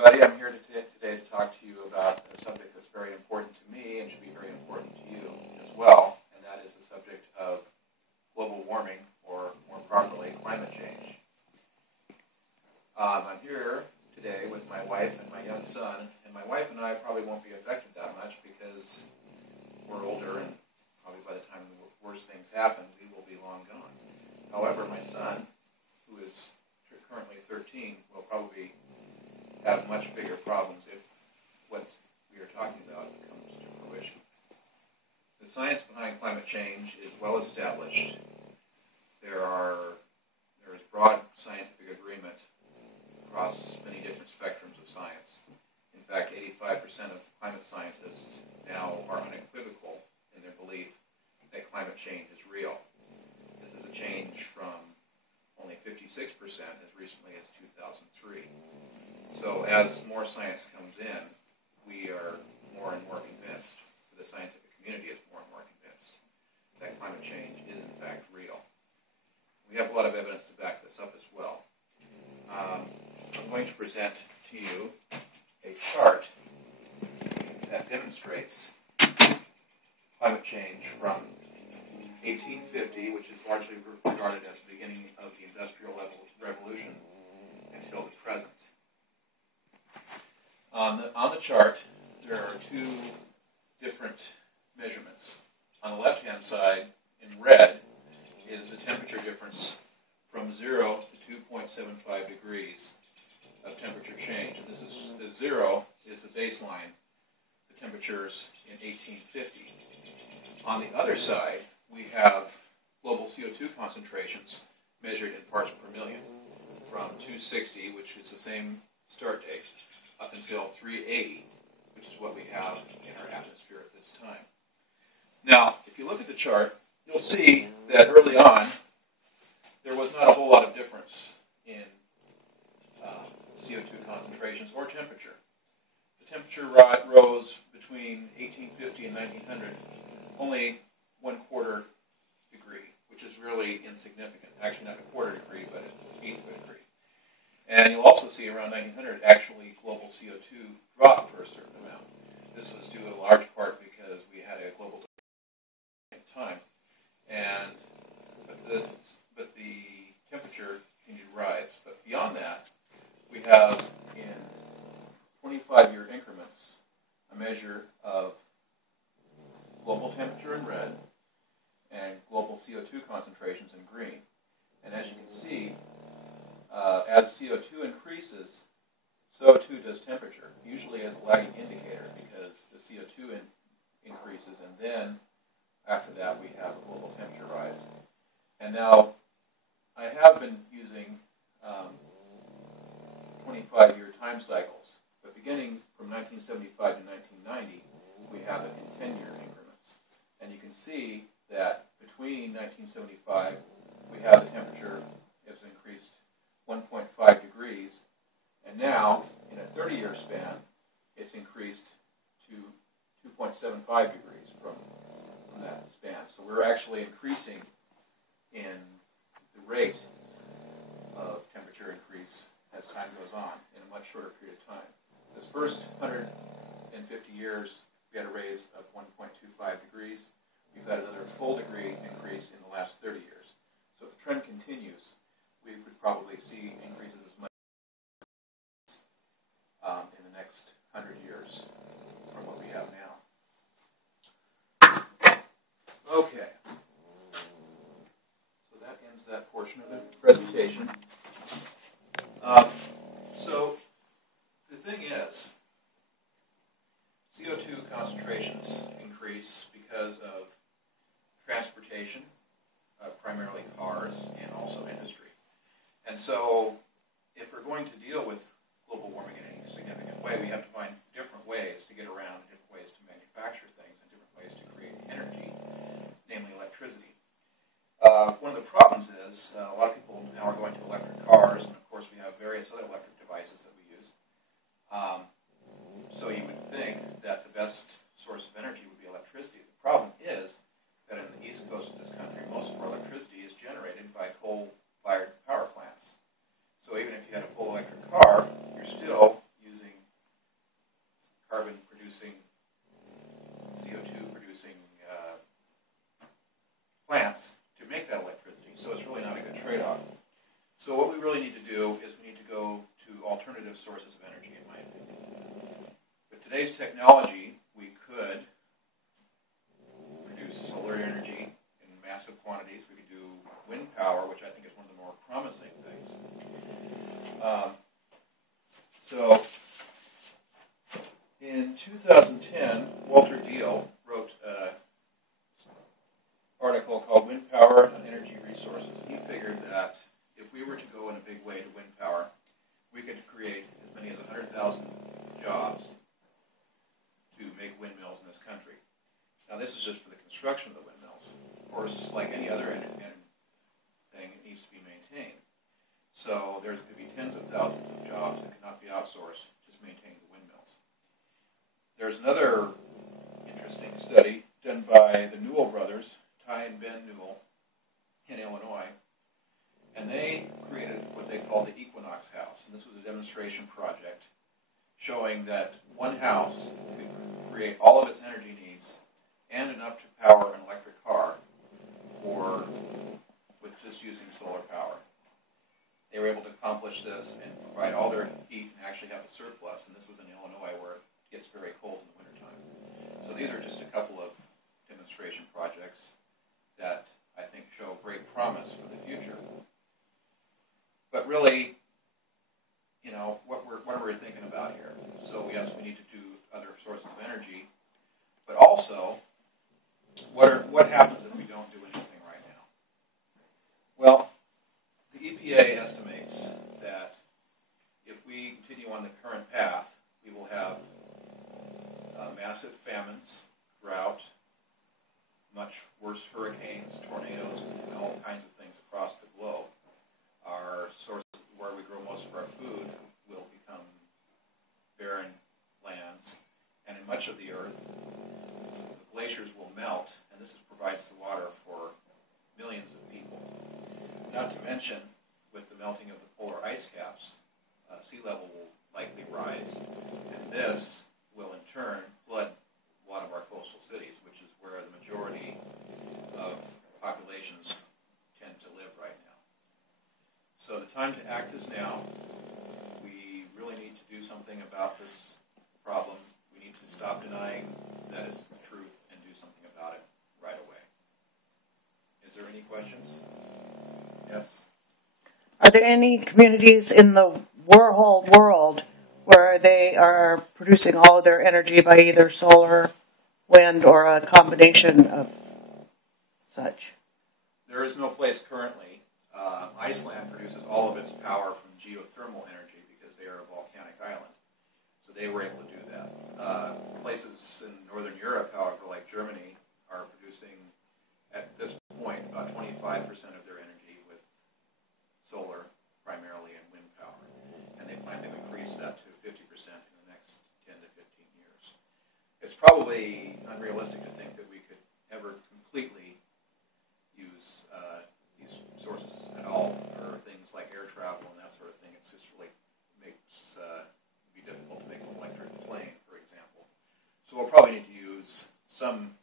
everybody. I'm here today to talk to you about a subject that's very important to me and should be very important to you as well, and that is the subject of global warming, or more properly, climate change. I'm here today with my wife and my young son, and my wife and I probably won't be affected that much because we're older and probably by the time the worst things happen, we will be long gone. However, my son, who is currently 13, will probably have much bigger problems if what we are talking about comes to fruition. The science behind climate change is well established. There is broad scientific agreement across many different spectrums of science. In fact, 85% of climate scientists now are unequivocal in their belief that climate change is real. This is a change from only 56% as recently as 2003. So as more science comes in, we are more and more convinced, the scientific community is more and more convinced, that climate change is in fact real. We have a lot of evidence to back this up as well. I'm going to present to you a chart that demonstrates climate change from 1850, which is largely regarded as the beginning of the Industrial Revolution, until the present. On the chart, there are two different measurements. On the left-hand side, in red, is the temperature difference from 0 to 2.75 degrees of temperature change. And this is the 0 is the baseline, the temperatures in 1850. On the other side, we have global CO2 concentrations measured in parts per million, from 260, which is the same start date, up until 380, which is what we have in our atmosphere at this time. Now, if you look at the chart, you'll see that early on, there was not a whole lot of difference in CO2 concentrations or temperature. The temperature rose between 1850 and 1900 only 1/4 degree, which is really insignificant. Actually, not 1/4 degree, but 1/8 of a degree. And you'll also see around 1900, actually, global CO2 dropped for a certain amount. This was due in large part because we had a global time, but the temperature continued to rise. But beyond that, we have in 25-year increments a measure of global temperature in red and global CO2 concentrations in green. And as you can see, as CO2 increases, so too does temperature, usually as a lagging indicator because the CO2 increases, and then after that we have a global temperature rise. And now I have been using 25-year time cycles, but beginning from 1975 to 1990, we have it in 10-year increments. And you can see that between 1975, we have the temperature has increased 1.5 degrees, and now, in a 30-year span, it's increased to 2.75 degrees from that span. So we're actually increasing in the rate of temperature increase as time goes on in a much shorter period of time. This first 150 years, we had a raise of 1.25 degrees. We've had another full degree increase in the last 30 years. So if the trend continues, we could probably see increases as much in the next 100 years from what we have now. Okay. So that ends that portion of the presentation. So the thing is, CO2 concentrations increase because of transportation, primarily cars, and also industry. And so, if we're going to deal with global warming in any significant way, we have to find different ways to get around, different ways to manufacture things, and different ways to create energy, namely electricity. One of the problems is a lot of people now are going to electric cars, and of course we have various other electric devices that we use. So you would think that the best source of energy would be electricity. The problem is that in the east coast of this country, most of our electricity is generated by coal-fired power plants. So even if you had a full electric car, you're still using producing CO2 producing plants to make that electricity. So it's really not a good trade-off. So what we really need to do is we need to go to alternative sources of energy, in my opinion. With today's technology, we could produce solar energy in massive quantities. We could do wind power, which I think is one of the more promising things. So in 2010, Walter Deal wrote an article called Wind Power and Energy Resources. He figured that if we were to go in a big way to wind power, we could create as many as 100,000 jobs to make windmills in this country. Now this is just for the construction of the windmills. Of course, like any other thing, it needs to be maintained. So there could be tens of thousands of jobs that cannot be outsourced, just maintaining the windmills. There's another interesting study done by the Newell brothers, Ty and Ben Newell, in Illinois, and they created what they call the Equinox House. And this was a demonstration project showing that one house could create all of its energy needs and enough to power an electric car with just using solar power. They were able to accomplish this and provide all their heat and actually have a surplus. And this was in Illinois where it gets very cold in the wintertime. So these are just a couple of demonstration projects that I think show great promise for the future. But really, you know, what are we thinking about here? So yes, we need to do other sources of energy, but also, what happens if we don't do anything right now? Well, the EPA estimates that if we continue on the current path, we will have massive famines, drought, much worse hurricanes, tornadoes, and all kinds of things across the globe. Our sources where we grow most of our food will become barren lands, and in much of the earth, the glaciers will melt, and this provides the water for millions of people. Not to mention, with the melting of the polar ice caps, sea level will likely rise, and this will in turn flood a lot of our coastal cities, which is where the majority of populations tend to live right now. So the time to act is now. We really need to do something about this problem. We need to stop denying that is the truth and do something about it right away. Is there any questions? Yes? Are there any communities in the whole world where they are producing all of their energy by either solar, wind, or a combination of such? There is no place currently. Iceland produces all of its power from geothermal energy because they are a volcanic island. So they were able to do that. Places in Northern Europe, however, like Germany, are producing, at this point, about 25% of their energy with solar, primarily, and wind power. And they plan to increase that to 50% in the next 10 to 15 years. It's probably unrealistic to think that we could ever completely use these sources at all, or things like air travel and that sort of thing. It's just really makes it be difficult to make an electric plane, for example. So we'll probably need to use some